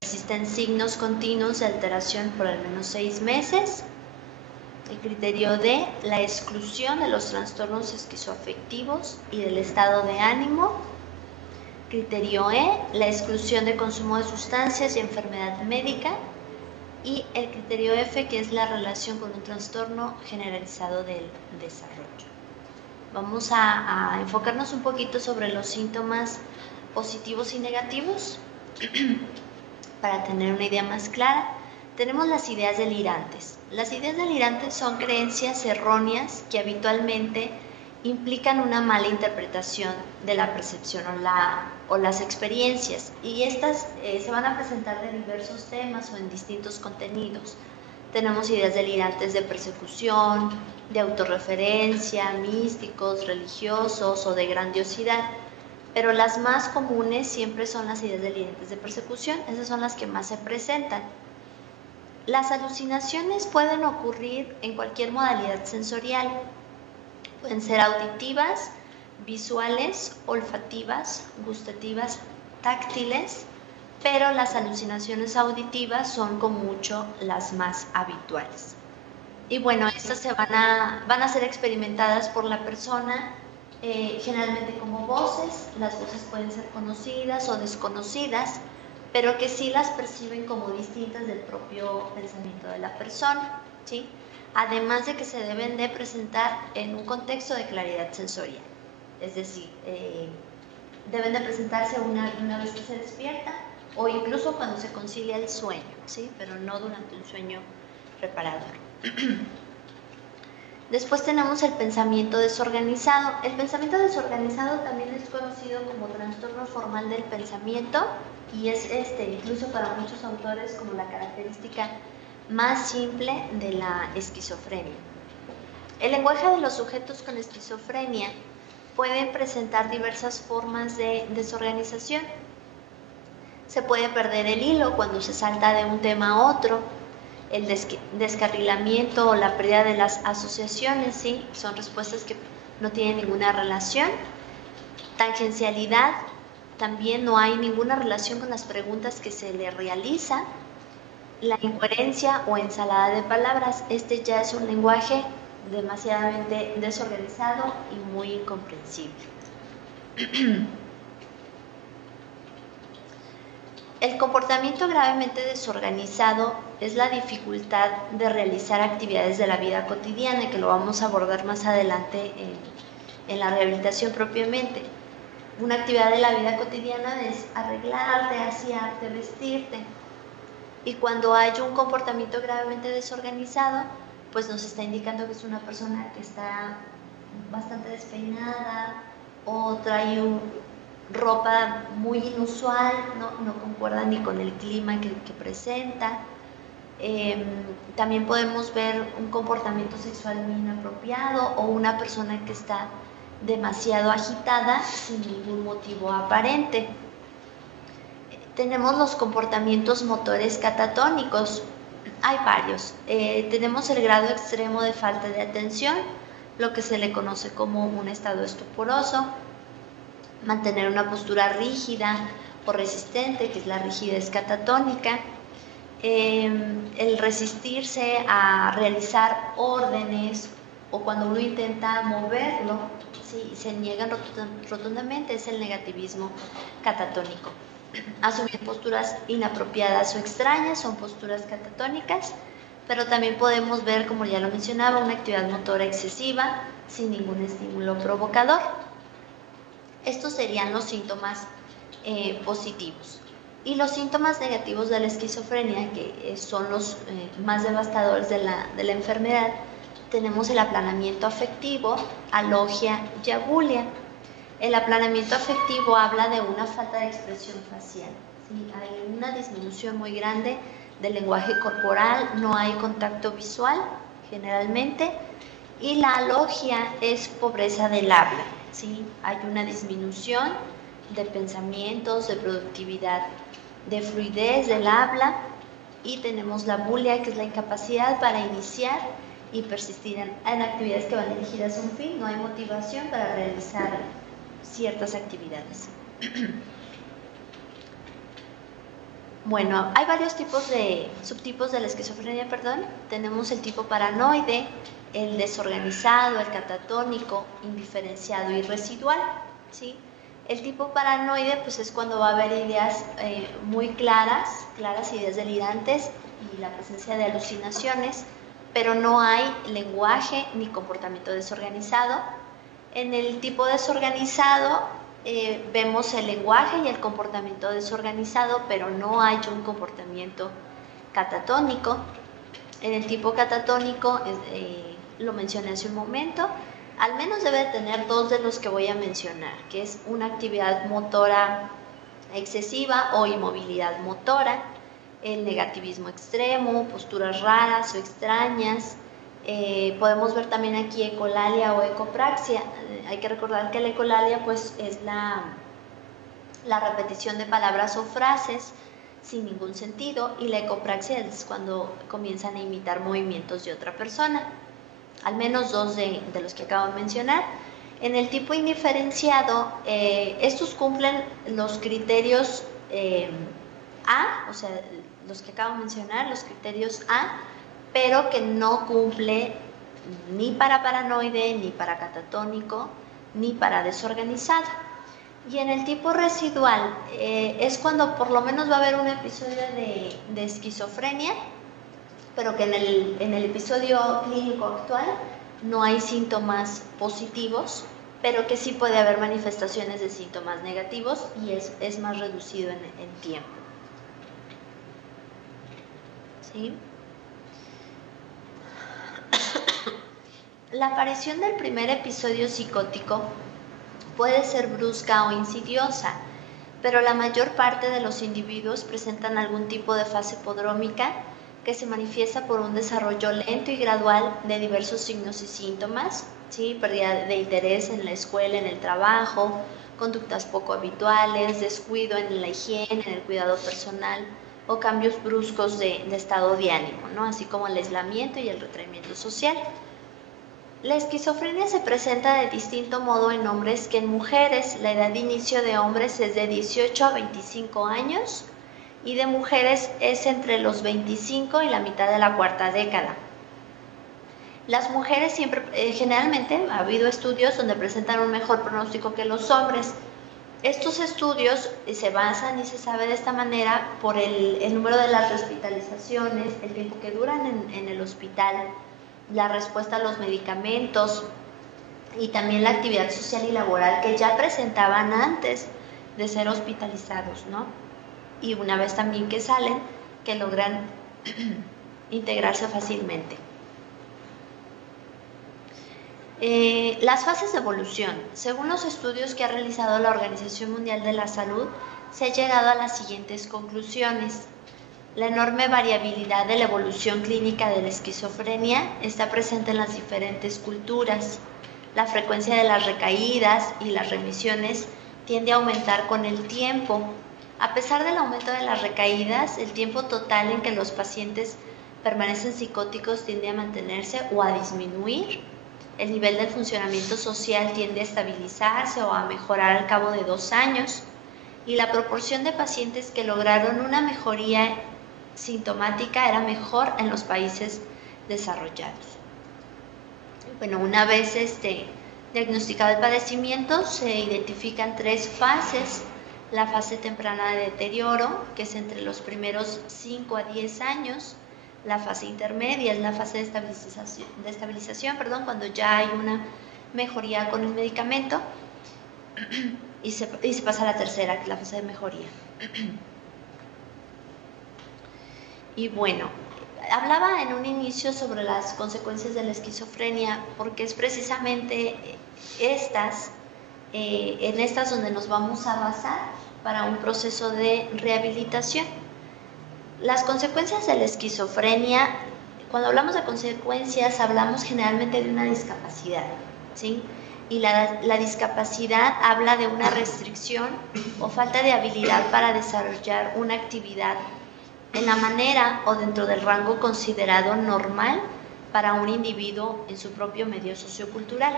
Existen signos continuos de alteración por al menos 6 meses. El criterio D, la exclusión de los trastornos esquizoafectivos y del estado de ánimo. Criterio E, la exclusión de consumo de sustancias y enfermedad médica. Y el criterio F, que es la relación con un trastorno generalizado del desarrollo. Vamos a enfocarnos un poquito sobre los síntomas positivos y negativos para tener una idea más clara. Tenemos las ideas delirantes. Las ideas delirantes son creencias erróneas que habitualmente implican una mala interpretación de la percepción o las experiencias, y estas se van a presentar de diversos temas o en distintos contenidos. Tenemos ideas delirantes de persecución, de autorreferencia, místicos, religiosos o de grandiosidad, pero las más comunes siempre son las ideas delirantes de persecución. Esas son las que más se presentan. Las alucinaciones pueden ocurrir en cualquier modalidad sensorial. Pueden ser auditivas, visuales, olfativas, gustativas, táctiles, pero las alucinaciones auditivas son con mucho las más habituales. Y bueno, estas van a ser experimentadas por la persona generalmente como voces. Las voces pueden ser conocidas o desconocidas, pero que sí las perciben como distintas del propio pensamiento de la persona, ¿sí? Además de que se deben de presentar en un contexto de claridad sensorial, es decir, deben de presentarse una vez que se despierta o incluso cuando se concilia el sueño, ¿sí? Pero no durante un sueño reparador. Después tenemos el pensamiento desorganizado. El pensamiento desorganizado también es conocido como trastorno formal del pensamiento y es incluso para muchos autores, como la característica más simple de la esquizofrenia. El lenguaje de los sujetos con esquizofrenia puede presentar diversas formas de desorganización. Se puede perder el hilo cuando se salta de un tema a otro. El descarrilamiento o la pérdida de las asociaciones, ¿sí? Son respuestas que no tienen ninguna relación. Tangencialidad, también no hay ninguna relación con las preguntas que se le realiza. La incoherencia o ensalada de palabras, ya es un lenguaje demasiadamente desorganizado y muy incomprensible. El comportamiento gravemente desorganizado es la dificultad de realizar actividades de la vida cotidiana, que lo vamos a abordar más adelante en la rehabilitación propiamente. Una actividad de la vida cotidiana es arreglarte, asearte, vestirte. Y cuando hay un comportamiento gravemente desorganizado, pues nos está indicando que es una persona que está bastante despeinada o trae ropa muy inusual, no concuerda ni con el clima que presenta. También podemos ver un comportamiento sexual muy inapropiado o una persona que está demasiado agitada sin ningún motivo aparente. Tenemos los comportamientos motores catatónicos. Hay varios. Tenemos el grado extremo de falta de atención, lo que se le conoce como un estado estuporoso. Mantener una postura rígida o resistente, que es la rigidez catatónica. El resistirse a realizar órdenes o cuando uno intenta moverlo, ¿sí? Se niegan rotundamente, es el negativismo catatónico. Asumir posturas inapropiadas o extrañas son posturas catatónicas, pero también podemos ver, como ya lo mencionaba, una actividad motora excesiva sin ningún estímulo provocador. Estos serían los síntomas positivos. Y los síntomas negativos de la esquizofrenia, que son los más devastadores de la enfermedad, tenemos el aplanamiento afectivo, alogia y abulia. El aplanamiento afectivo habla de una falta de expresión facial, ¿sí? Hay una disminución muy grande del lenguaje corporal, no hay contacto visual generalmente, y la alogia es pobreza del habla, ¿sí? Hay una disminución de pensamientos, de productividad, de fluidez del habla, y tenemos la bulia, que es la incapacidad para iniciar y persistir en actividades que van dirigidas a un fin. No hay motivación para realizar ciertas actividades. Bueno, hay varios subtipos de la esquizofrenia, Tenemos el tipo paranoide, el desorganizado, el catatónico, indiferenciado y residual, ¿sí? El tipo paranoide, pues, es cuando va a haber ideas muy claras, ideas delirantes y la presencia de alucinaciones, pero no hay lenguaje ni comportamiento desorganizado. En el tipo desorganizado vemos el lenguaje y el comportamiento desorganizado, pero no hay un comportamiento catatónico. En el tipo catatónico, lo mencioné hace un momento, al menos debe tener dos de los que voy a mencionar, que es una actividad motora excesiva o inmovilidad motora, el negativismo extremo, posturas raras o extrañas. Podemos ver también aquí ecolalia o ecopraxia. Hay que recordar que la ecolalia, pues, es la repetición de palabras o frases sin ningún sentido, y la ecopraxia es cuando comienzan a imitar movimientos de otra persona. Al menos dos de los que acabo de mencionar. En el tipo indiferenciado, estos cumplen los criterios A, o sea, los que acabo de mencionar, los criterios A, pero que no cumple ni para paranoide, ni para catatónico, ni para desorganizado. Y en el tipo residual, es cuando por lo menos va a haber un episodio de esquizofrenia, pero que en el episodio clínico actual no hay síntomas positivos, pero que sí puede haber manifestaciones de síntomas negativos, y es más reducido en tiempo. ¿Sí? La aparición del primer episodio psicótico puede ser brusca o insidiosa, pero la mayor parte de los individuos presentan algún tipo de fase prodrómica que se manifiesta por un desarrollo lento y gradual de diversos signos y síntomas, ¿sí? Pérdida de interés en la escuela, en el trabajo, conductas poco habituales, descuido en la higiene, en el cuidado personal, o cambios bruscos de estado de ánimo, ¿no? Así como el aislamiento y el retraimiento social. La esquizofrenia se presenta de distinto modo en hombres que en mujeres. La edad de inicio de hombres es de 18 a 25 años y de mujeres es entre los 25 y la mitad de la cuarta década. Las mujeres generalmente ha habido estudios donde presentan un mejor pronóstico que los hombres. Estos estudios se basan y se sabe de esta manera por el número de las hospitalizaciones, el tiempo que duran en el hospital, la respuesta a los medicamentos y también la actividad social y laboral que ya presentaban antes de ser hospitalizados, ¿no? Y una vez también que salen, que logran integrarse fácilmente. Las fases de evolución. Según los estudios que ha realizado la Organización Mundial de la Salud, se ha llegado a las siguientes conclusiones. La enorme variabilidad de la evolución clínica de la esquizofrenia está presente en las diferentes culturas. La frecuencia de las recaídas y las remisiones tiende a aumentar con el tiempo. A pesar del aumento de las recaídas, el tiempo total en que los pacientes permanecen psicóticos tiende a mantenerse o a disminuir. El nivel de funcionamiento social tiende a estabilizarse o a mejorar al cabo de 2 años. Y la proporción de pacientes que lograron una mejoría sintomática era mejor en los países desarrollados. Bueno, una vez diagnosticado el padecimiento, se identifican 3 fases. La fase temprana de deterioro, que es entre los primeros 5 a 10 años. La fase intermedia es la fase de estabilización, cuando ya hay una mejoría con el medicamento, y se pasa a la tercera, que es la fase de mejoría. Y bueno, hablaba en un inicio sobre las consecuencias de la esquizofrenia, porque es precisamente en estas donde nos vamos a basar para un proceso de rehabilitación. Las consecuencias de la esquizofrenia, cuando hablamos de consecuencias, hablamos generalmente de una discapacidad, ¿sí? Y la discapacidad habla de una restricción o falta de habilidad para desarrollar una actividad en la manera o dentro del rango considerado normal para un individuo en su propio medio sociocultural.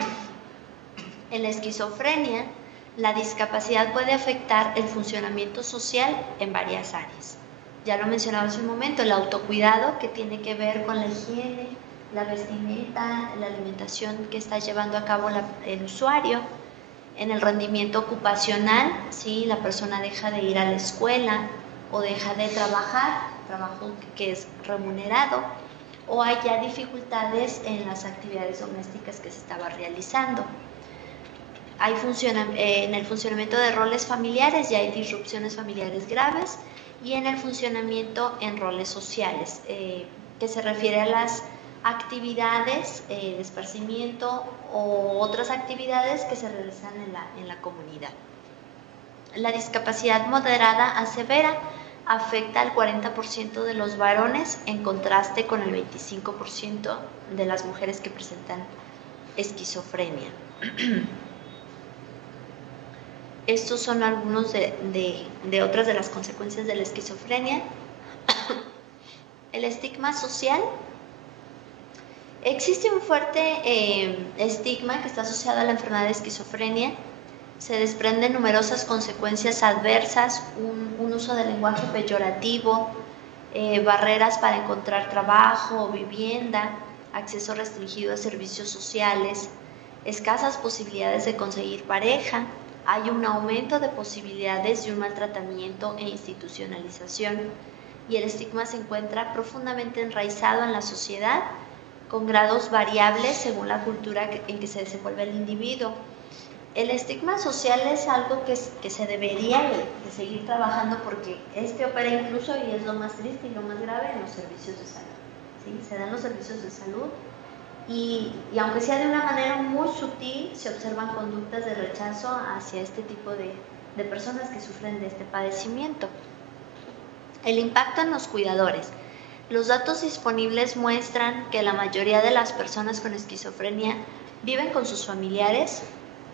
En la esquizofrenia, la discapacidad puede afectar el funcionamiento social en varias áreas. Ya lo mencionaba hace un momento, el autocuidado, que tiene que ver con la higiene, la vestimenta, la alimentación que está llevando a cabo el usuario. En el rendimiento ocupacional, ¿sí? La persona deja de ir a la escuela o deja de trabajar, trabajo que es remunerado, o hay ya dificultades en las actividades domésticas que se estaba realizando. En el funcionamiento de roles familiares ya hay disrupciones familiares graves, y en el funcionamiento en roles sociales, que se refiere a las actividades de esparcimiento o otras actividades que se realizan en la comunidad. La discapacidad moderada a severa afecta al 40% de los varones, en contraste con el 25% de las mujeres que presentan esquizofrenia. Estos son algunos de otras de las consecuencias de la esquizofrenia. El estigma social. Existe un fuerte estigma que está asociado a la enfermedad de esquizofrenia. Se desprenden numerosas consecuencias adversas, un uso del lenguaje peyorativo, barreras para encontrar trabajo o vivienda, acceso restringido a servicios sociales, escasas posibilidades de conseguir pareja. Hay un aumento de posibilidades y un maltratamiento e institucionalización, y el estigma se encuentra profundamente enraizado en la sociedad, con grados variables según la cultura en que se desenvuelve el individuo. El estigma social es algo que se debería de seguir trabajando, porque opera incluso, y es lo más triste y lo más grave, en los servicios de salud, ¿sí? Se dan los servicios de salud y aunque sea de una manera muy sutil, se observan conductas de rechazo hacia este tipo de personas que sufren de este padecimiento. El impacto en los cuidadores. Los datos disponibles muestran que la mayoría de las personas con esquizofrenia viven con sus familiares.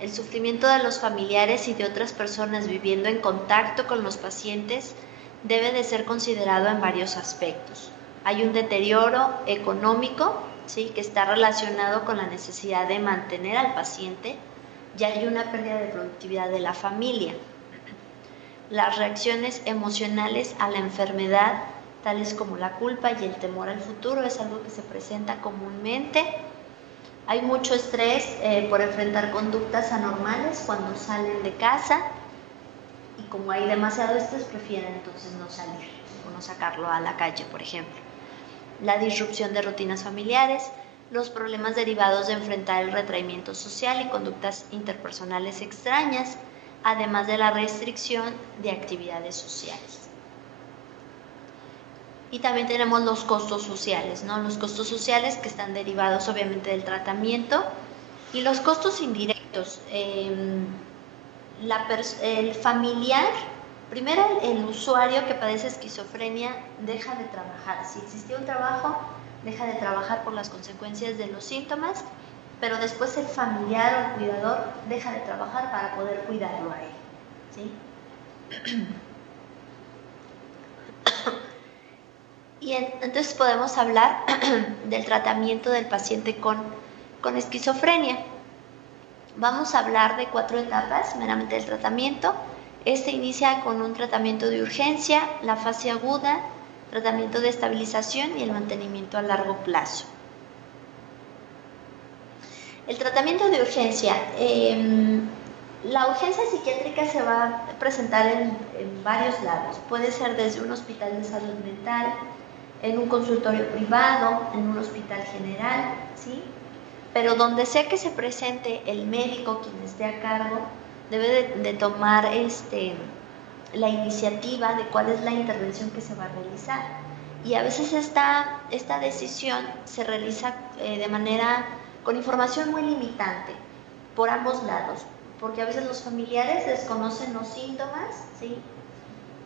El sufrimiento de los familiares y de otras personas viviendo en contacto con los pacientes debe de ser considerado en varios aspectos. Hay un deterioro económico, ¿sí?, que está relacionado con la necesidad de mantener al paciente, y hay una pérdida de productividad de la familia. Las reacciones emocionales a la enfermedad, tales como la culpa y el temor al futuro, es algo que se presenta comúnmente. Hay mucho estrés por enfrentar conductas anormales cuando salen de casa, y como hay demasiado estrés, prefieren entonces no salir o no sacarlo a la calle, por ejemplo. La disrupción de rutinas familiares, los problemas derivados de enfrentar el retraimiento social y conductas interpersonales extrañas, además de la restricción de actividades sociales. Y también tenemos los costos sociales, ¿no? Los costos sociales que están derivados obviamente del tratamiento, y los costos indirectos. El familiar, primero el usuario que padece esquizofrenia deja de trabajar. Si existía un trabajo, deja de trabajar por las consecuencias de los síntomas, pero después el familiar o el cuidador deja de trabajar para poder cuidarlo a él, ¿sí? Y entonces podemos hablar del tratamiento del paciente con esquizofrenia. Vamos a hablar de 4 etapas meramente del tratamiento. Este inicia con un tratamiento de urgencia, la fase aguda, tratamiento de estabilización y el mantenimiento a largo plazo. El tratamiento de urgencia. La urgencia psiquiátrica se va a presentar en varios lados. Puede ser desde un hospital de salud mental, en un consultorio privado, en un hospital general, ¿sí? Pero donde sea que se presente, el médico, quien esté a cargo, debe de tomar la iniciativa de cuál es la intervención que se va a realizar. Y a veces esta decisión se realiza con información muy limitante por ambos lados, porque a veces los familiares desconocen los síntomas, ¿sí?,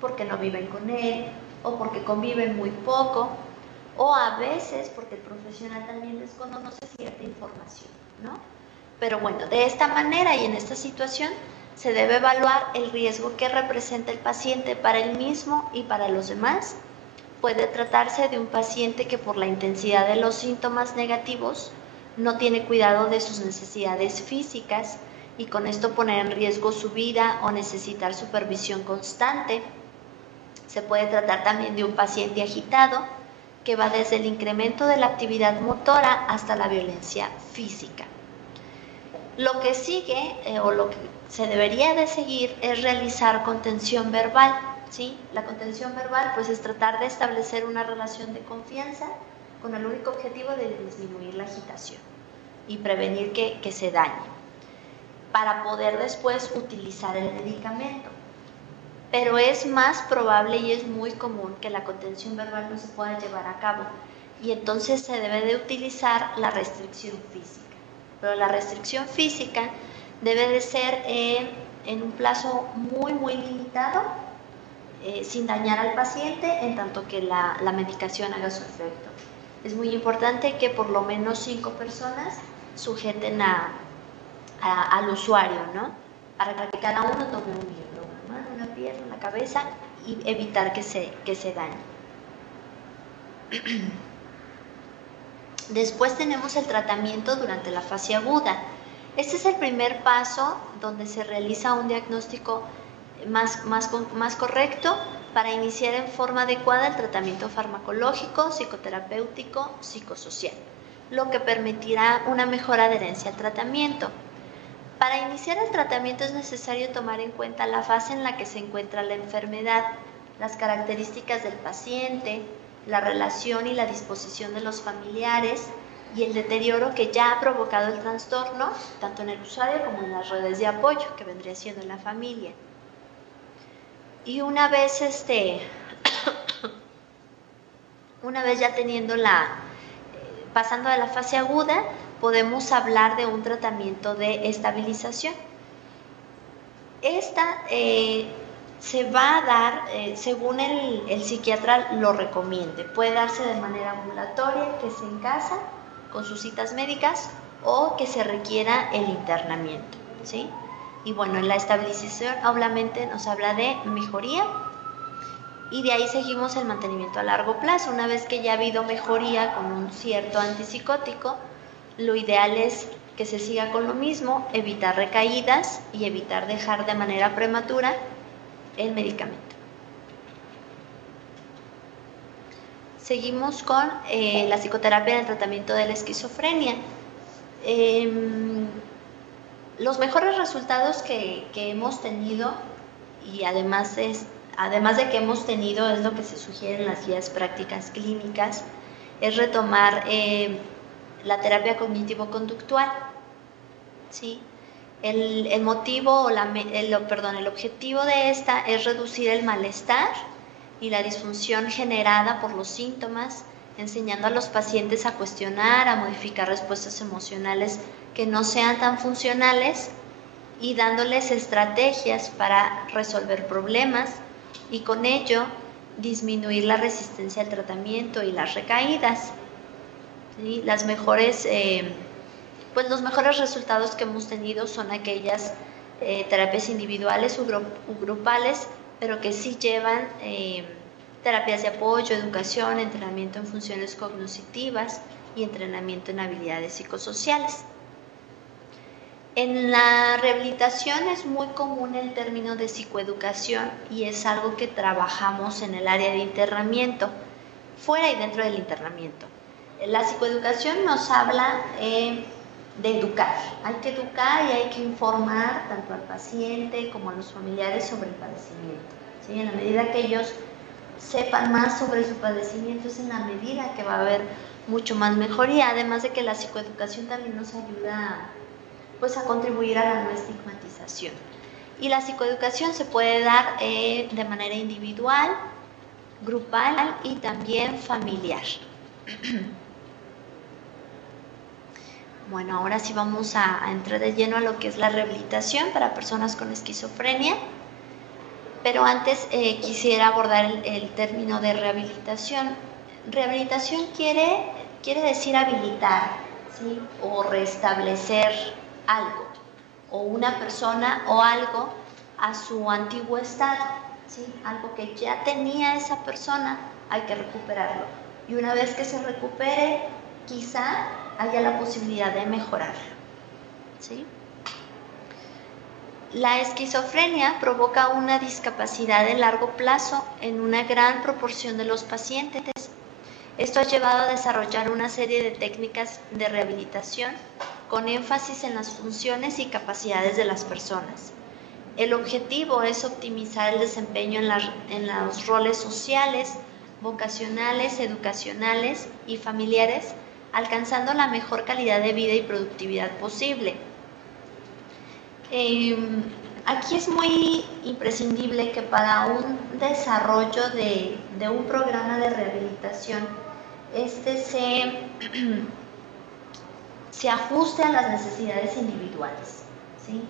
porque no viven con él o porque conviven muy poco, o a veces porque el profesional también desconoce cierta información, ¿no? Pero bueno, de esta manera y en esta situación se debe evaluar el riesgo que representa el paciente para él mismo y para los demás. Puede tratarse de un paciente que por la intensidad de los síntomas negativos no tiene cuidado de sus necesidades físicas y con esto poner en riesgo su vida o necesitar supervisión constante. Se puede tratar también de un paciente agitado que va desde el incremento de la actividad motora hasta la violencia física. Lo que sigue o lo que se debería de seguir es realizar contención verbal, ¿sí? La contención verbal pues es tratar de establecer una relación de confianza con el único objetivo de disminuir la agitación y prevenir que se dañe, para poder después utilizar el medicamento. Pero es más probable y es muy común que la contención verbal no se pueda llevar a cabo y entonces se debe de utilizar la restricción física. Pero la restricción física debe de ser en un plazo muy limitado, sin dañar al paciente en tanto que la medicación haga su efecto. Es muy importante que por lo menos 5 personas sujeten al usuario, ¿no? Para que cada uno tome un miembro, una mano, una pierna, una cabeza y evitar que se dañe. Después tenemos el tratamiento durante la fase aguda. Este es el primer paso donde se realiza un diagnóstico más correcto para iniciar en forma adecuada el tratamiento farmacológico, psicoterapéutico, psicosocial, lo que permitirá una mejor adherencia al tratamiento. Para iniciar el tratamiento es necesario tomar en cuenta la fase en la que se encuentra la enfermedad, las características del paciente, la relación y la disposición de los familiares y el deterioro que ya ha provocado el trastorno, tanto en el usuario como en las redes de apoyo, que vendría siendo la familia. Y una vez ya teniendo pasando de la fase aguda, podemos hablar de un tratamiento de estabilización. Esta se va a dar según el psiquiatra lo recomiende. Puede darse de manera ambulatoria, que es en casa, con sus citas médicas, o que se requiera el internamiento, ¿sí? Y bueno, la estabilización obviamente nos habla de mejoría y de ahí seguimos el mantenimiento a largo plazo. Una vez que ya ha habido mejoría con un cierto antipsicótico, lo ideal es que se siga con lo mismo, evitar recaídas y evitar dejar de manera prematura el medicamento. Seguimos con la psicoterapia en el tratamiento de la esquizofrenia. Los mejores resultados que hemos tenido, y además de que hemos tenido, es lo que se sugiere en las guías prácticas clínicas, es retomar la terapia cognitivo-conductual, ¿sí? El objetivo de esta es reducir el malestar y la disfunción generada por los síntomas, enseñando a los pacientes a cuestionar, a modificar respuestas emocionales que no sean tan funcionales y dándoles estrategias para resolver problemas y con ello disminuir la resistencia al tratamiento y las recaídas. ¿Sí? Los mejores resultados que hemos tenido son aquellas terapias individuales o grupales, pero que sí llevan terapias de apoyo, educación, entrenamiento en funciones cognitivas y entrenamiento en habilidades psicosociales. En la rehabilitación es muy común el término de psicoeducación y es algo que trabajamos en el área de internamiento, fuera y dentro del internamiento. La psicoeducación nos habla de educar. Hay que educar y hay que informar tanto al paciente como a los familiares sobre el padecimiento, ¿sí? En la medida que ellos sepan más sobre su padecimiento es en la medida que va a haber mucho más mejoría, además de que la psicoeducación también nos ayuda a contribuir a la no estigmatización. Y la psicoeducación se puede dar de manera individual, grupal y también familiar. Bueno, ahora sí vamos a entrar de lleno a lo que es la rehabilitación para personas con esquizofrenia, pero antes quisiera abordar el término de rehabilitación. Rehabilitación quiere decir habilitar, ¿sí? O restablecer algo, o una persona o algo a su antiguo estado, ¿sí? Algo que ya tenía esa persona, hay que recuperarlo. Y una vez que se recupere, quizá haya la posibilidad de mejorarlo, ¿sí? La esquizofrenia provoca una discapacidad de largo plazo en una gran proporción de los pacientes. Esto ha llevado a desarrollar una serie de técnicas de rehabilitación con énfasis en las funciones y capacidades de las personas. El objetivo es optimizar el desempeño en los roles sociales, vocacionales, educacionales y familiares, alcanzando la mejor calidad de vida y productividad posible. Aquí es muy imprescindible que para un desarrollo de un programa de rehabilitación, se ajuste a las necesidades individuales, ¿sí?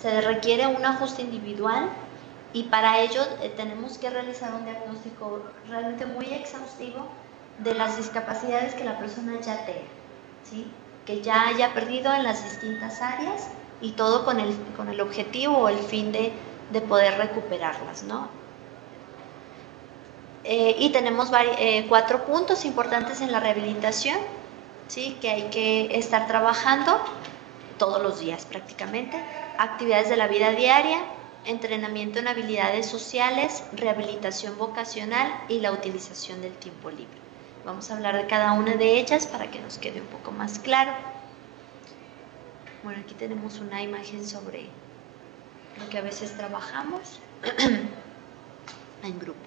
Se requiere un ajuste individual y para ello tenemos que realizar un diagnóstico realmente muy exhaustivo de las discapacidades que la persona ya tenga, ¿sí? Que ya haya perdido en las distintas áreas y todo con el objetivo o el fin de poder recuperarlas, ¿no? Y tenemos 4 puntos importantes en la rehabilitación, ¿sí? Que hay que estar trabajando todos los días prácticamente. Actividades de la vida diaria, entrenamiento en habilidades sociales, rehabilitación vocacional y la utilización del tiempo libre. Vamos a hablar de cada una de ellas para que nos quede un poco más claro. Bueno, aquí tenemos una imagen sobre lo que a veces trabajamos en grupo.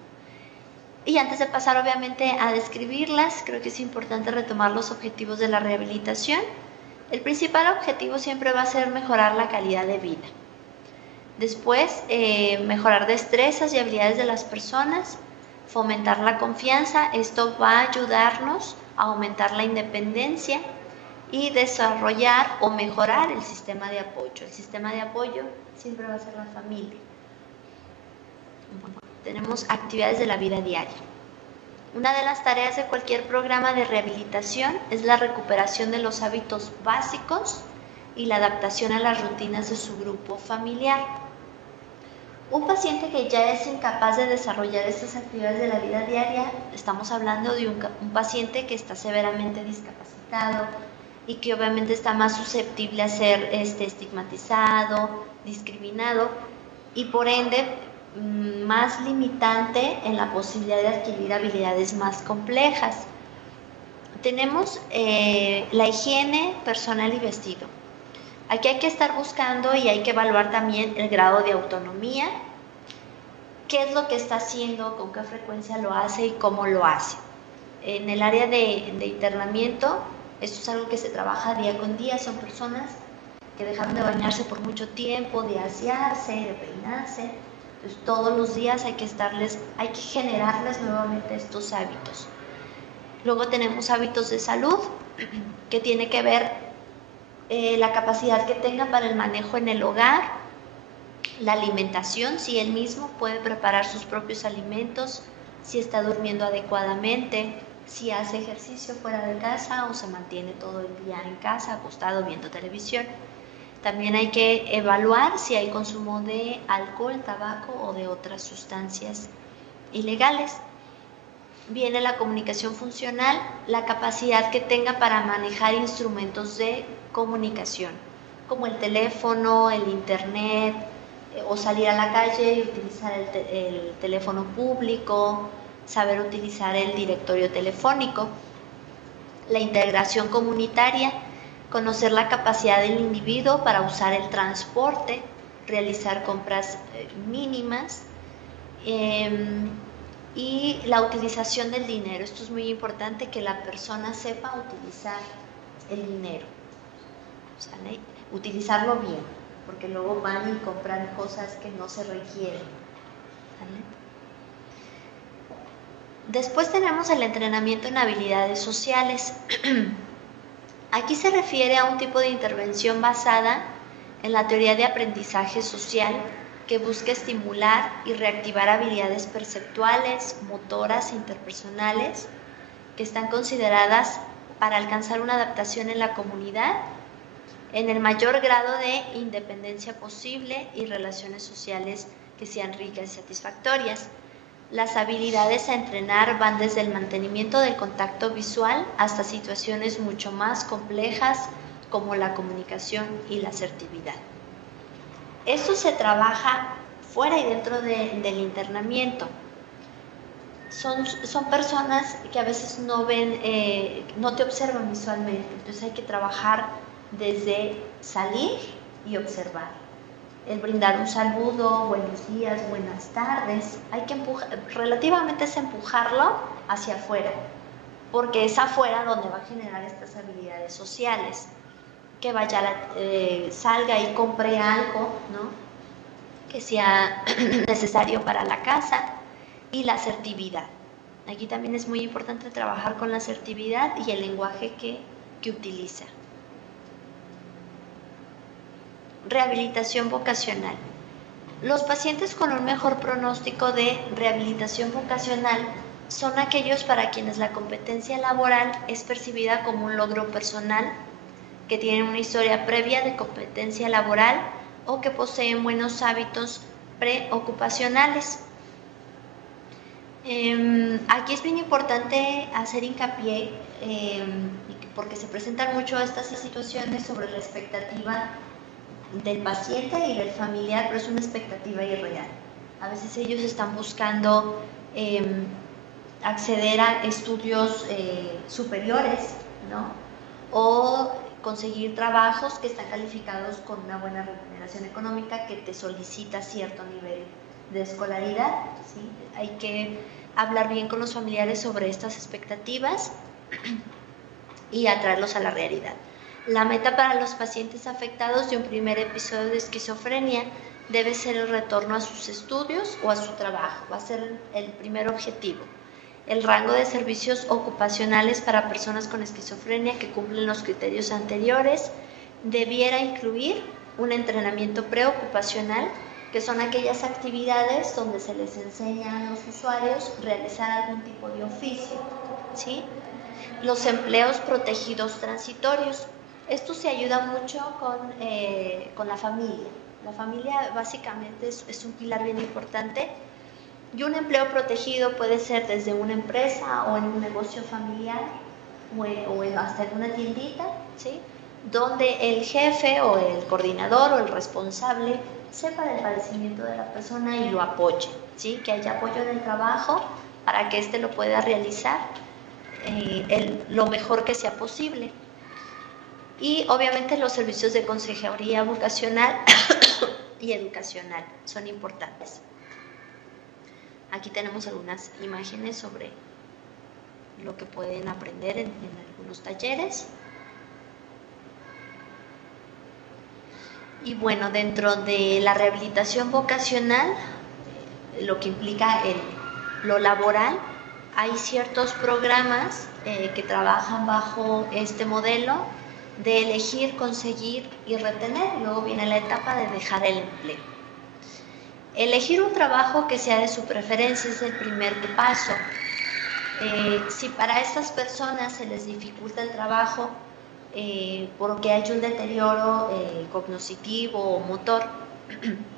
Y antes de pasar obviamente a describirlas, creo que es importante retomar los objetivos de la rehabilitación. El principal objetivo siempre va a ser mejorar la calidad de vida. Después, mejorar destrezas y habilidades de las personas, fomentar la confianza. Esto va a ayudarnos a aumentar la independencia y desarrollar o mejorar el sistema de apoyo. El sistema de apoyo siempre va a ser la familia. Tenemos actividades de la vida diaria. Una de las tareas de cualquier programa de rehabilitación es la recuperación de los hábitos básicos y la adaptación a las rutinas de su grupo familiar. Un paciente que ya es incapaz de desarrollar estas actividades de la vida diaria, estamos hablando de un paciente que está severamente discapacitado y que obviamente está más susceptible a ser estigmatizado, discriminado y por ende más limitante en la posibilidad de adquirir habilidades más complejas. Tenemos la higiene personal y vestido. Aquí hay que estar buscando y hay que evaluar también el grado de autonomía, qué es lo que está haciendo, con qué frecuencia lo hace y cómo lo hace. En el área de internamiento, esto es algo que se trabaja día con día, son personas que dejaron de bañarse por mucho tiempo, de asearse, de peinarse. Entonces, todos los días hay que generarles nuevamente estos hábitos. Luego tenemos hábitos de salud, que tiene que ver la capacidad que tenga para el manejo en el hogar, la alimentación, si él mismo puede preparar sus propios alimentos, si está durmiendo adecuadamente, si hace ejercicio fuera de casa o se mantiene todo el día en casa, acostado, viendo televisión. También hay que evaluar si hay consumo de alcohol, tabaco o de otras sustancias ilegales. Viene la comunicación funcional, la capacidad que tenga para manejar instrumentos de comunicación, como el teléfono, el internet, o salir a la calle y utilizar el teléfono público, saber utilizar el directorio telefónico. La integración comunitaria, conocer la capacidad del individuo para usar el transporte, realizar compras mínimas, y la utilización del dinero. Esto es muy importante, que la persona sepa utilizar el dinero, ¿sale? Utilizarlo bien, porque luego van y compran cosas que no se requieren, ¿sale? Después tenemos el entrenamiento en habilidades sociales. Aquí se refiere a un tipo de intervención basada en la teoría de aprendizaje social que busca estimular y reactivar habilidades perceptuales, motoras e interpersonales que están consideradas para alcanzar una adaptación en la comunidad, en el mayor grado de independencia posible y relaciones sociales que sean ricas y satisfactorias. Las habilidades a entrenar van desde el mantenimiento del contacto visual hasta situaciones mucho más complejas como la comunicación y la asertividad. Esto se trabaja fuera y dentro del internamiento. Son personas que a veces no ven, no te observan visualmente, entonces hay que trabajar desde salir y observar. El brindar un saludo, buenos días, buenas tardes, hay que relativamente es empujarlo hacia afuera, porque es afuera donde va a generar estas habilidades sociales. Que vaya, salga y compre algo, ¿no?, que sea necesario para la casa, y la asertividad. Aquí también es muy importante trabajar con la asertividad y el lenguaje que utiliza. Rehabilitación vocacional. Los pacientes con un mejor pronóstico de rehabilitación vocacional son aquellos para quienes la competencia laboral es percibida como un logro personal, que tienen una historia previa de competencia laboral o que poseen buenos hábitos preocupacionales. Aquí es bien importante hacer hincapié, porque se presentan mucho estas situaciones sobre la expectativa del paciente y del familiar, pero es una expectativa irreal. A veces ellos están buscando acceder a estudios superiores, ¿no?, o conseguir trabajos que están calificados con una buena remuneración económica que te solicita cierto nivel de escolaridad, ¿sí? Hay que hablar bien con los familiares sobre estas expectativas y atraerlos a la realidad. La meta para los pacientes afectados de un primer episodio de esquizofrenia debe ser el retorno a sus estudios o a su trabajo, va a ser el primer objetivo. El rango de servicios ocupacionales para personas con esquizofrenia que cumplen los criterios anteriores debiera incluir un entrenamiento preocupacional, que son aquellas actividades donde se les enseña a los usuarios realizar algún tipo de oficio, ¿sí? Los empleos protegidos transitorios. Esto se ayuda mucho con la familia. La familia básicamente es un pilar bien importante. Y un empleo protegido puede ser desde una empresa o en un negocio familiar o hasta en una tiendita, ¿sí?, donde el jefe o el coordinador o el responsable sepa del padecimiento de la persona y lo apoye, ¿sí?, que haya apoyo en el trabajo para que éste lo pueda realizar lo mejor que sea posible. Y obviamente los servicios de consejería vocacional y educacional son importantes. Aquí tenemos algunas imágenes sobre lo que pueden aprender en algunos talleres. Y bueno, dentro de la rehabilitación vocacional, lo que implica lo laboral, hay ciertos programas que trabajan bajo este modelo de elegir, conseguir y retener. Luego viene la etapa de dejar el empleo. Elegir un trabajo que sea de su preferencia es el primer paso. Si para estas personas se les dificulta el trabajo porque hay un deterioro cognitivo o motor,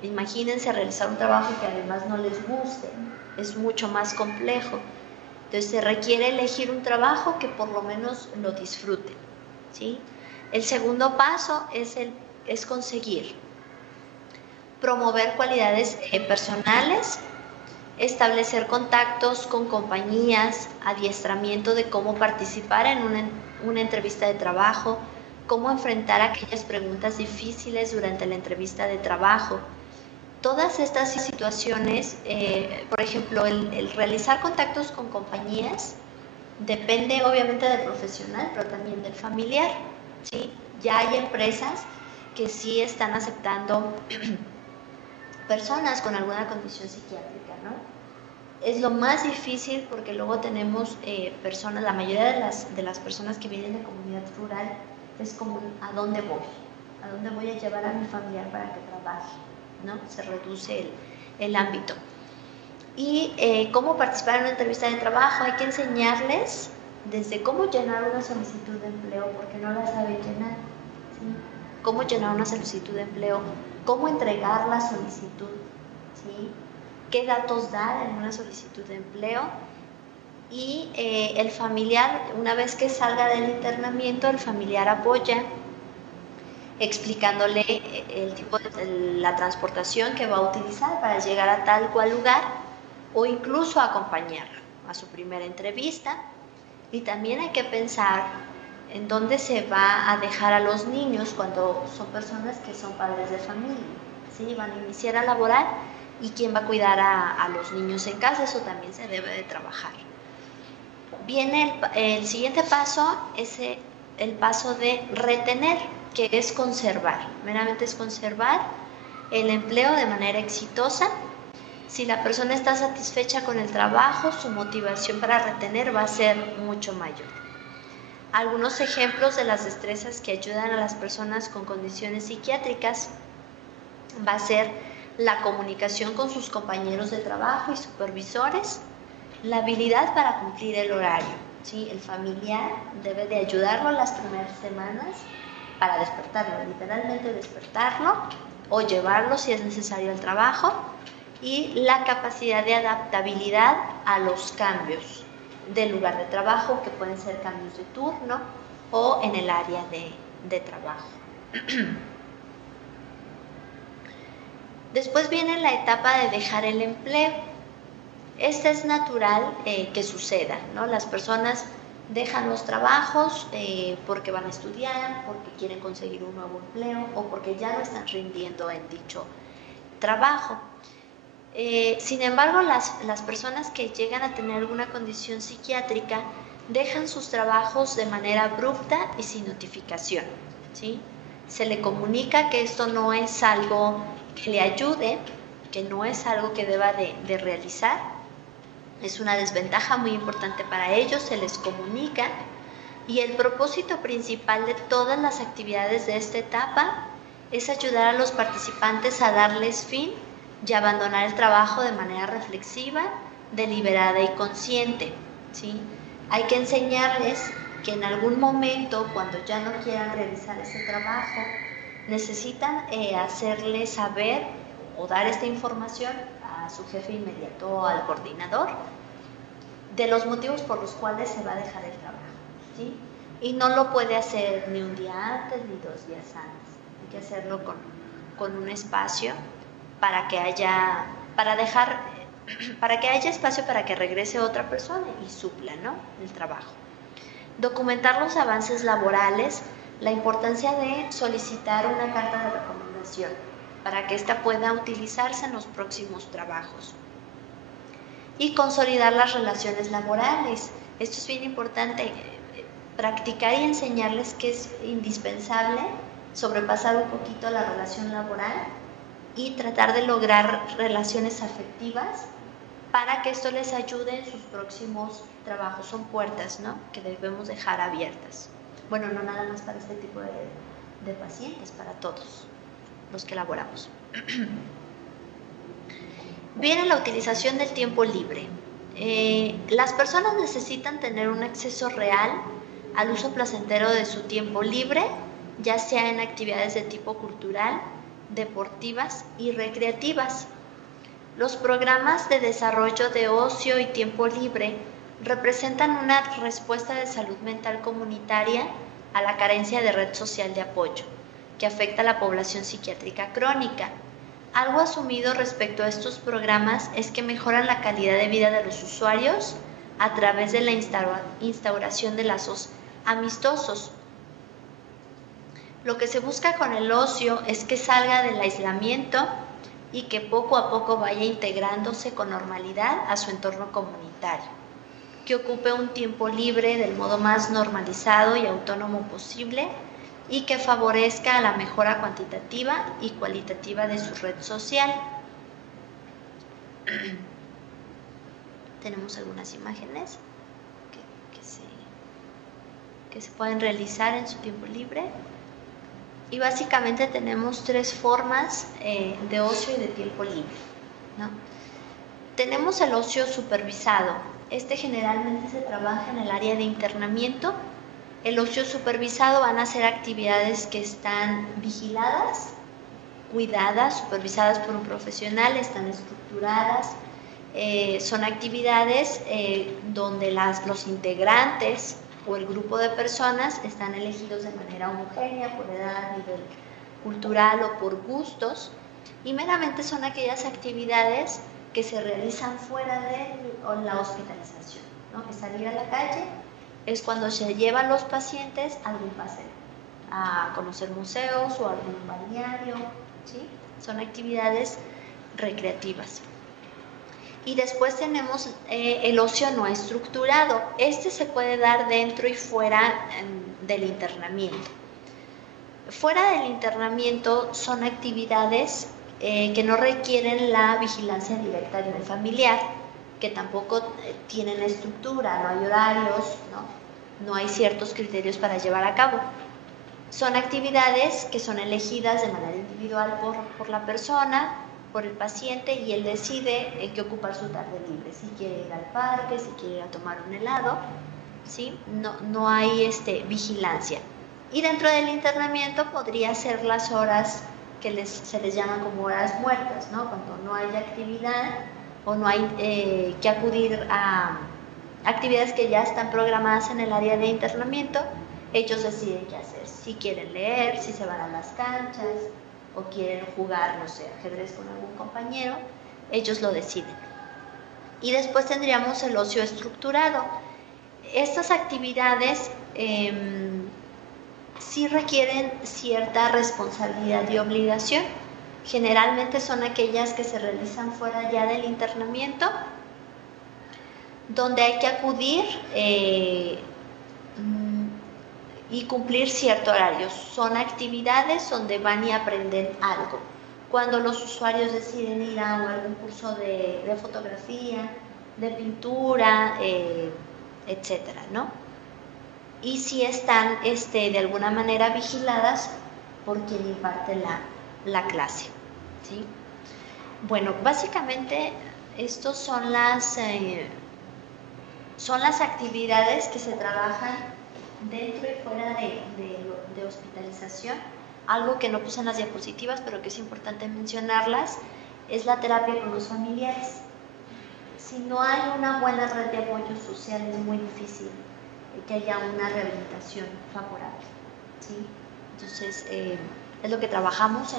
imagínense realizar un trabajo que además no les guste, es mucho más complejo. Entonces se requiere elegir un trabajo que por lo menos lo disfruten, ¿sí? El segundo paso es conseguir. Promover cualidades personales, establecer contactos con compañías, adiestramiento de cómo participar en una entrevista de trabajo, cómo enfrentar aquellas preguntas difíciles durante la entrevista de trabajo. Todas estas situaciones, por ejemplo, el realizar contactos con compañías, depende obviamente del profesional, pero también del familiar, ¿sí? Ya hay empresas que sí están aceptando personas con alguna condición psiquiátrica, ¿no? Es lo más difícil porque luego tenemos personas, la mayoría de las personas que vienen de comunidad rural es como, ¿a dónde voy? ¿A dónde voy a llevar a mi familiar para que trabaje? ¿No? Se reduce el ámbito. Y cómo participar en una entrevista de trabajo, hay que enseñarles desde cómo llenar una solicitud de empleo, porque no la saben llenar, ¿sí? Cómo llenar una solicitud de empleo, cómo entregar la solicitud, ¿sí? Qué datos dar en una solicitud de empleo. Y el familiar, una vez que salga del internamiento, el familiar apoya explicándole el tipo de la transportación que va a utilizar para llegar a tal cual lugar, o incluso acompañarlo a su primera entrevista. Y también hay que pensar en dónde se va a dejar a los niños cuando son personas que son padres de familia, ¿sí? Van a iniciar a laborar, y quién va a cuidar a los niños en casa. Eso también se debe de trabajar. Viene el siguiente paso, es el paso de retener, que es conservar. Meramente es conservar el empleo de manera exitosa. Si la persona está satisfecha con el trabajo, su motivación para retener va a ser mucho mayor. Algunos ejemplos de las destrezas que ayudan a las personas con condiciones psiquiátricas va a ser la comunicación con sus compañeros de trabajo y supervisores, la habilidad para cumplir el horario, ¿sí? El familiar debe de ayudarlo las primeras semanas para despertarlo, literalmente despertarlo, o llevarlo si es necesario al trabajo, y la capacidad de adaptabilidad a los cambios del lugar de trabajo, que pueden ser cambios de turno o en el área de trabajo. Después viene la etapa de dejar el empleo. Esta es natural que suceda, ¿no? Las personas dejan los trabajos porque van a estudiar, porque quieren conseguir un nuevo empleo o porque ya no están rindiendo en dicho trabajo. Sin embargo, las personas que llegan a tener alguna condición psiquiátrica dejan sus trabajos de manera abrupta y sin notificación, ¿sí? Se le comunica que esto no es algo que le ayude, que no es algo que deba de realizar. Es una desventaja muy importante para ellos, se les comunica, y el propósito principal de todas las actividades de esta etapa es ayudar a los participantes a darles fin y abandonar el trabajo de manera reflexiva, deliberada y consciente, ¿sí? Hay que enseñarles que en algún momento, cuando ya no quieran realizar ese trabajo, necesitan hacerles saber o dar esta información a su jefe inmediato o al coordinador de los motivos por los cuales se va a dejar el trabajo, ¿sí? Y no lo puede hacer ni un día antes ni 2 días antes. Hay que hacerlo con un espacio para que haya espacio para que regrese otra persona y supla, ¿no?, el trabajo. Documentar los avances laborales, la importancia de solicitar una carta de recomendación para que ésta pueda utilizarse en los próximos trabajos. Y consolidar las relaciones laborales. Esto es bien importante, practicar y enseñarles que es indispensable sobrepasar un poquito la relación laboral y tratar de lograr relaciones afectivas para que esto les ayude en sus próximos trabajos. Son puertas, ¿no?, que debemos dejar abiertas. Bueno, no nada más para este tipo de pacientes, para todos los que laboramos. Viene la utilización del tiempo libre. Las personas necesitan tener un acceso real al uso placentero de su tiempo libre, ya sea en actividades de tipo cultural, deportivas y recreativas. Los programas de desarrollo de ocio y tiempo libre representan una respuesta de salud mental comunitaria a la carencia de red social de apoyo, que afecta a la población psiquiátrica crónica. Algo asumido respecto a estos programas es que mejoran la calidad de vida de los usuarios a través de la instauración de lazos amistosos. Lo que se busca con el ocio es que salga del aislamiento y que poco a poco vaya integrándose con normalidad a su entorno comunitario, que ocupe un tiempo libre del modo más normalizado y autónomo posible y que favorezca la mejora cuantitativa y cualitativa de su red social. Tenemos algunas imágenes que se pueden realizar en su tiempo libre. Y básicamente tenemos 3 formas de ocio y de tiempo libre, ¿no? Tenemos el ocio supervisado. Este generalmente se trabaja en el área de internamiento. El ocio supervisado van a ser actividades que están vigiladas, cuidadas, supervisadas por un profesional, están estructuradas. Son actividades donde los integrantes o el grupo de personas están elegidos de manera homogénea por edad, nivel cultural o por gustos, y meramente son aquellas actividades que se realizan fuera de la hospitalización, ¿no? Es salir a la calle, es cuando se llevan los pacientes a algún paseo, a conocer museos o algún balneario, ¿sí? Son actividades recreativas. Y después tenemos el ocio no estructurado. Este se puede dar dentro y fuera del internamiento. Fuera del internamiento son actividades que no requieren la vigilancia directa de un familiar, que tampoco tienen estructura, no hay horarios, no hay ciertos criterios para llevar a cabo. Son actividades que son elegidas de manera individual por la persona, por el paciente, y él decide en qué ocupar su tarde libre, si quiere ir al parque, si quiere ir a tomar un helado, ¿sí? No hay vigilancia. Y dentro del internamiento podría ser las horas que se les llaman como horas muertas, ¿no? Cuando no hay actividad o no hay que acudir a actividades que ya están programadas en el área de internamiento, ellos deciden qué hacer, si quieren leer, si se van a las canchas o quieren jugar, no sé, ajedrez con algún compañero, ellos lo deciden. Y después tendríamos el ocio estructurado. Estas actividades sí requieren cierta responsabilidad y obligación. Generalmente son aquellas que se realizan fuera ya del internamiento, donde hay que acudir y cumplir cierto horario. Son actividades donde van y aprenden algo. Cuando los usuarios deciden ir a algún curso de fotografía, de pintura, etcétera, ¿no? Y si están de alguna manera vigiladas por quien imparte la clase, ¿sí? Bueno, básicamente estos son las actividades que se trabajan dentro y fuera de hospitalización. Algo que no puse en las diapositivas, pero que es importante mencionarlas, es la terapia con los familiares. Si no hay una buena red de apoyo social, es muy difícil que haya una rehabilitación favorable, ¿sí? Entonces, es lo que trabajamos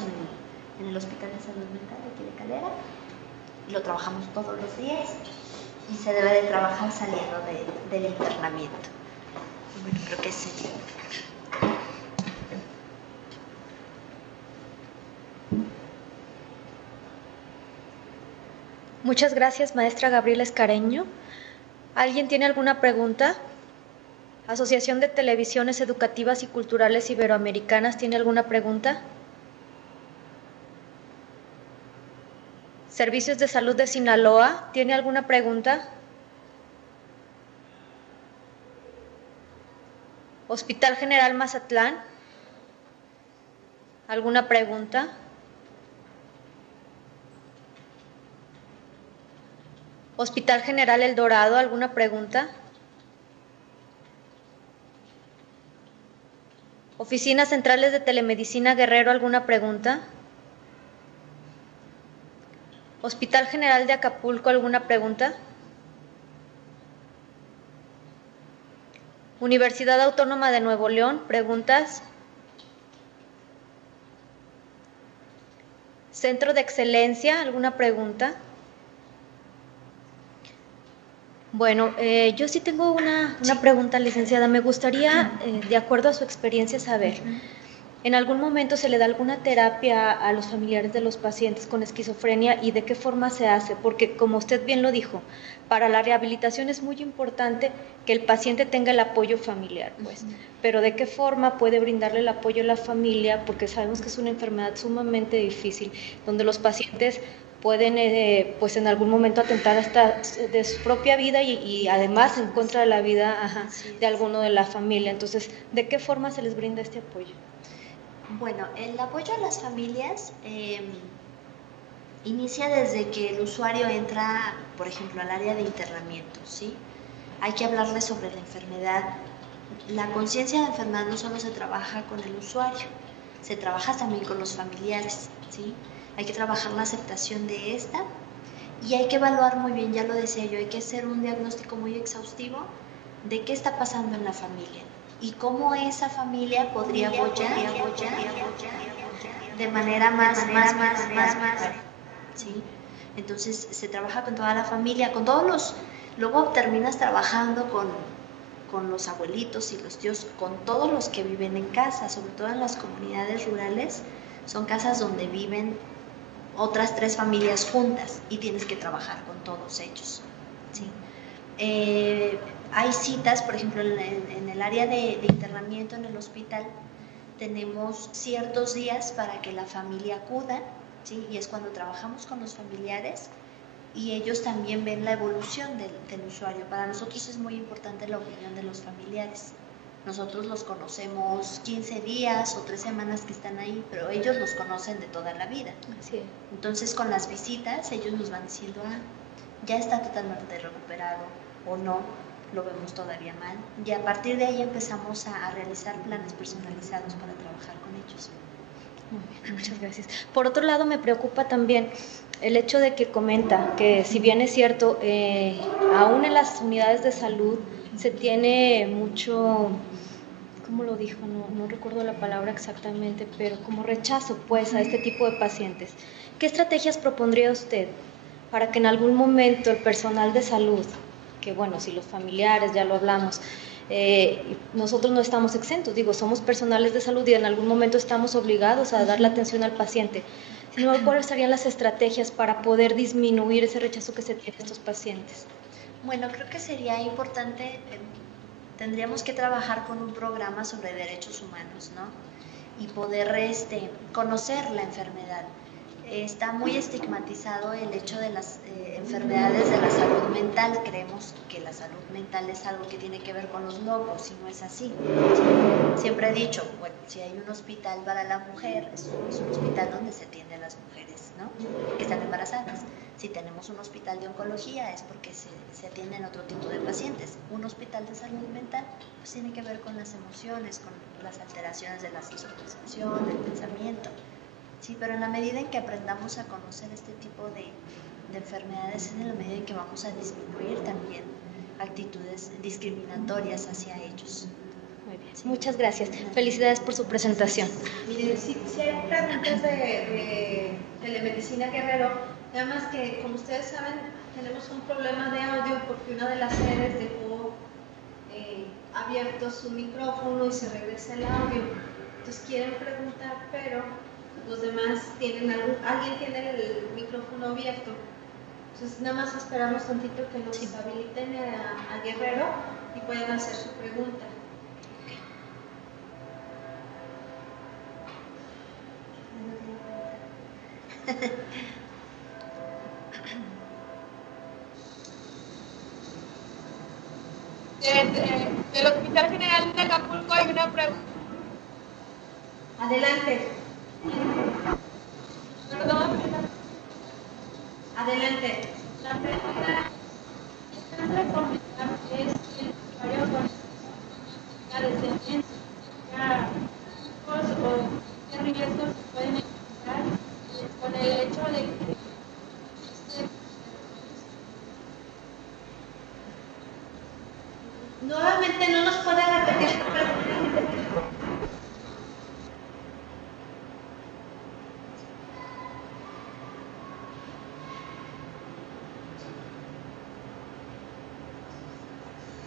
en el Hospital de Salud Mental de aquí de Calera, y lo trabajamos todos los días, y se debe de trabajar saliendo del internamiento. Bueno, creo que sí. Muchas gracias, maestra Gabriela Escareño. ¿Alguien tiene alguna pregunta? Asociación de Televisiones Educativas y Culturales Iberoamericanas, ¿tiene alguna pregunta? Servicios de Salud de Sinaloa, ¿tiene alguna pregunta? Hospital General Mazatlán, ¿alguna pregunta? Hospital General El Dorado, ¿alguna pregunta? Oficinas Centrales de Telemedicina Guerrero, ¿alguna pregunta? Hospital General de Acapulco, ¿alguna pregunta? Universidad Autónoma de Nuevo León, ¿preguntas? Centro de Excelencia, ¿alguna pregunta? Bueno, yo sí tengo una pregunta, licenciada. Me gustaría, de acuerdo a su experiencia, saber, ¿en algún momento se le da alguna terapia a los familiares de los pacientes con esquizofrenia y de qué forma se hace? Porque, como usted bien lo dijo, para la rehabilitación es muy importante que el paciente tenga el apoyo familiar, pues. Pero ¿de qué forma puede brindarle el apoyo a la familia? Porque sabemos que es una enfermedad sumamente difícil, donde los pacientes pueden pues en algún momento atentar hasta de su propia vida y además en contra de la vida de alguno de la familia. Entonces, ¿de qué forma se les brinda este apoyo? Bueno, el apoyo a las familias Inicia desde que el usuario entra, por ejemplo, al área de internamiento, ¿sí? Hay que hablarle sobre la enfermedad. La conciencia de enfermedad no solo se trabaja con el usuario, se trabaja también con los familiares, ¿sí? Hay que trabajar la aceptación de esta y hay que evaluar muy bien, ya lo decía yo, hay que hacer un diagnóstico muy exhaustivo de qué está pasando en la familia y cómo esa familia podría apoyar de manera más, ¿sí? Entonces se trabaja con toda la familia, con todos los, luego terminas trabajando con los abuelitos y los tíos, con todos los que viven en casa, sobre todo en las comunidades rurales, son casas donde viven otras 3 familias juntas y tienes que trabajar con todos ellos, ¿sí? Hay citas, por ejemplo, en el área de internamiento en el hospital, tenemos ciertos días para que la familia acuda, ¿sí? Y es cuando trabajamos con los familiares y ellos también ven la evolución del usuario. Para nosotros es muy importante la opinión de los familiares. Nosotros los conocemos 15 días o 3 semanas que están ahí, pero ellos los conocen de toda la vida. Así es. Entonces, con las visitas, ellos nos van diciendo, ya está totalmente recuperado o no, lo vemos todavía mal. Y a partir de ahí empezamos a realizar planes personalizados para trabajar con ellos. Muy bien, muchas gracias. Por otro lado, me preocupa también el hecho de que comenta que, si bien es cierto, aún en las unidades de salud se tiene mucho, ¿cómo lo dijo? No recuerdo la palabra exactamente, pero como rechazo pues a este tipo de pacientes. ¿Qué estrategias propondría usted para que en algún momento el personal de salud, que bueno, si los familiares, ya lo hablamos, nosotros no estamos exentos, digo, somos personales de salud y en algún momento estamos obligados a dar la atención al paciente, sino cuáles serían las estrategias para poder disminuir ese rechazo que se tiene a estos pacientes? Bueno, creo que sería importante, tendríamos que trabajar con un programa sobre derechos humanos, ¿no? Y poder conocer la enfermedad. Está muy estigmatizado el hecho de las enfermedades de la salud mental. Creemos que la salud mental es algo que tiene que ver con los locos y no es así. Siempre he dicho, bueno, si hay un hospital para la mujer, es un hospital donde se atiende a las mujeres, ¿no? Que están embarazadas. Si tenemos un hospital de oncología es porque se atienden otro tipo de pacientes. Un hospital de salud mental pues tiene que ver con las emociones, con las alteraciones de la socialización, del pensamiento. Sí, pero en la medida en que aprendamos a conocer este tipo de enfermedades, es en la medida en que vamos a disminuir también actitudes discriminatorias hacia ellos. Muy bien, sí. Muchas gracias. Felicidades por su presentación. Miren, si hay preguntas de Telemedicina Guerrero, nada más que, como ustedes saben, tenemos un problema de audio porque una de las sedes dejó abierto su micrófono y se regresa el audio. Entonces quieren preguntar, pero los demás tienen alguien tiene el micrófono abierto. Entonces nada más esperamos tantito que nos habiliten a Guerrero y puedan hacer su pregunta. Del Hospital General de Acapulco hay una pregunta. Adelante. Perdón. Adelante. La pregunta es recomendar que el usuario con la descendencia o qué riesgos se pueden encontrar con el hecho de que nuevamente no nos puede repetir su pregunta.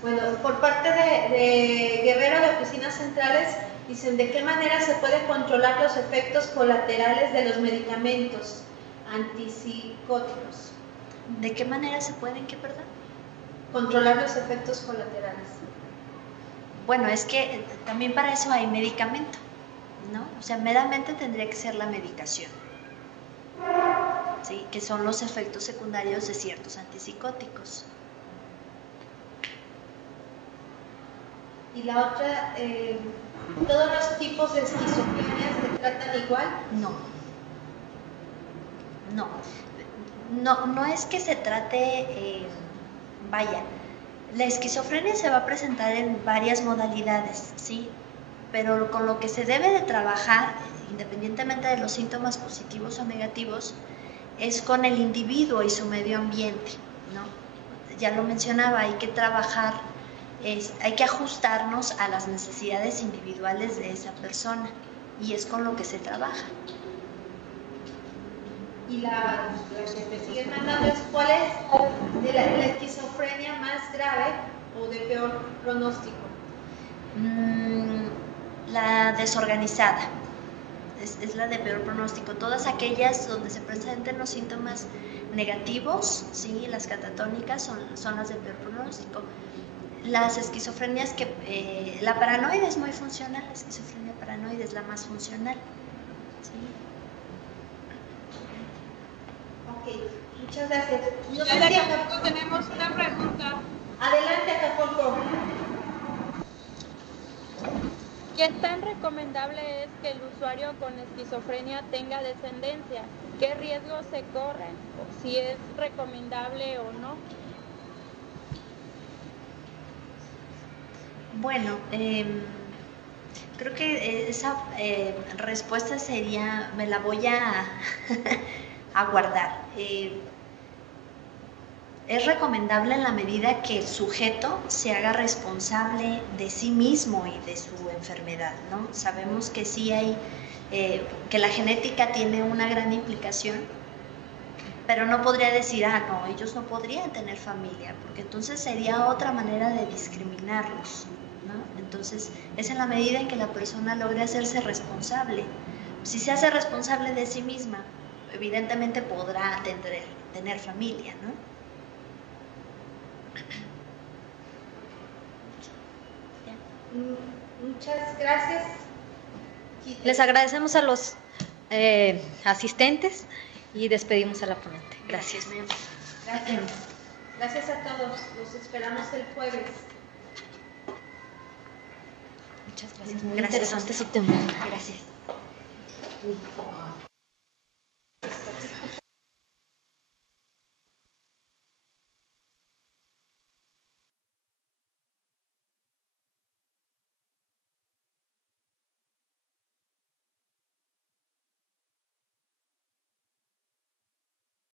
Bueno, por parte de Guerrero de Oficinas Centrales, dicen de qué manera se puede controlar los efectos colaterales de los medicamentos antipsicóticos. ¿De qué manera se pueden, qué, perdón? Controlar los efectos colaterales. Bueno, es que también para eso hay medicamento, ¿no? O sea, meramente tendría que ser la medicación, ¿sí? Que son los efectos secundarios de ciertos antipsicóticos. Y la otra, ¿todos los tipos de esquizofrenia se tratan igual? No. No es que se trate, vaya, la esquizofrenia se va a presentar en varias modalidades, ¿sí? Pero con lo que se debe de trabajar, independientemente de los síntomas positivos o negativos, es con el individuo y su medio ambiente, ¿no? Ya lo mencionaba, hay que trabajar, hay que ajustarnos a las necesidades individuales de esa persona y es con lo que se trabaja. Y la que me siguen mandando es cuál es de la esquizofrenia más grave o de peor pronóstico. La desorganizada es la de peor pronóstico. Todas aquellas donde se presenten los síntomas negativos, ¿sí? Las catatónicas son las de peor pronóstico. Las esquizofrenias que la paranoide es muy funcional, la esquizofrenia paranoide es la más funcional, ¿sí? Ok, muchas gracias. No sé si acá tenemos una pregunta. Adelante, Acapulco. ¿Qué tan recomendable es que el usuario con esquizofrenia tenga descendencia? ¿Qué riesgos se corren? ¿Si es recomendable o no? Bueno, creo que esa respuesta sería, me la voy a, a guardar. Es recomendable en la medida que el sujeto se haga responsable de sí mismo y de su enfermedad, ¿no? Sabemos que sí hay, que la genética tiene una gran implicación, pero no podría decir, no, ellos no podrían tener familia, porque entonces sería otra manera de discriminarlos, ¿no? Entonces, es en la medida en que la persona logre hacerse responsable. Si se hace responsable de sí misma, evidentemente podrá tener familia, ¿no? Muchas gracias. Les agradecemos a los asistentes y despedimos a la ponente. Gracias. Gracias. Gracias a todos. Los esperamos el jueves. Muchas gracias. Muy interesante su tema. Gracias.